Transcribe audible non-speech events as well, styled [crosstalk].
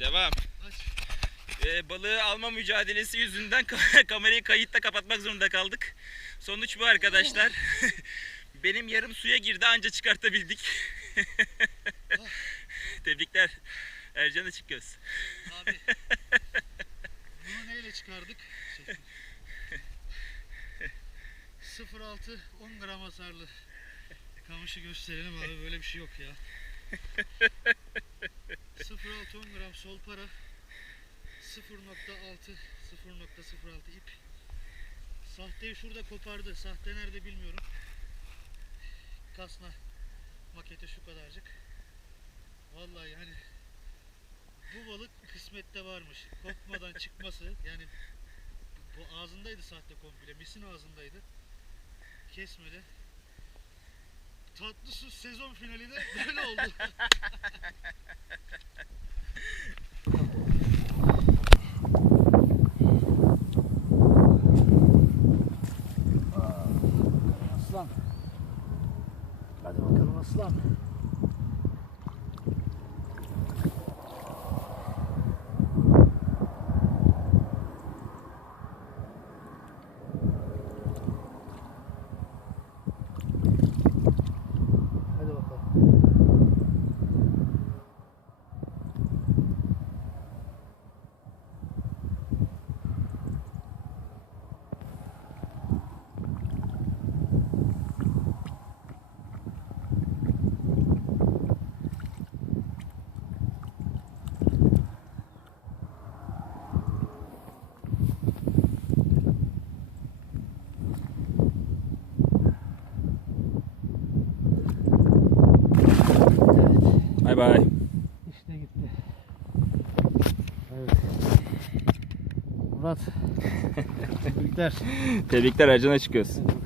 Devam. Ee, balığı alma mücadelesi yüzünden ka- [laughs] kamerayı kayıtta kapatmak zorunda kaldık. Sonuç bu arkadaşlar. [laughs] Benim yarım suya girdi anca çıkartabildik. [laughs] Tebrikler. Ercan Açıkgöz. Abi. Bunu neyle çıkardık? Şey. 0.6 10 gram hasarlı. Kamışı gösterelim abi böyle bir şey yok ya. [laughs] 0.6 10 gram sol para. 0.6 0.06 ip. Sahteyi şurada kopardı. Sahte nerede bilmiyorum. Kasna maketi şu kadarcık. Vallahi yani bu balık kısmette varmış. Kopmadan [laughs] çıkması yani bu ağzındaydı sahte komple. Misin ağzındaydı. Kesmedi. Tatlı su sezon finali de böyle oldu. aslan. Hadi bakalım aslan. Hadi bakalım. Evet. Bay bay. İşte gitti. Evet. Murat. [laughs] Tebrikler. Tebrikler Ercan Açıkgöz. Hadi bakalım.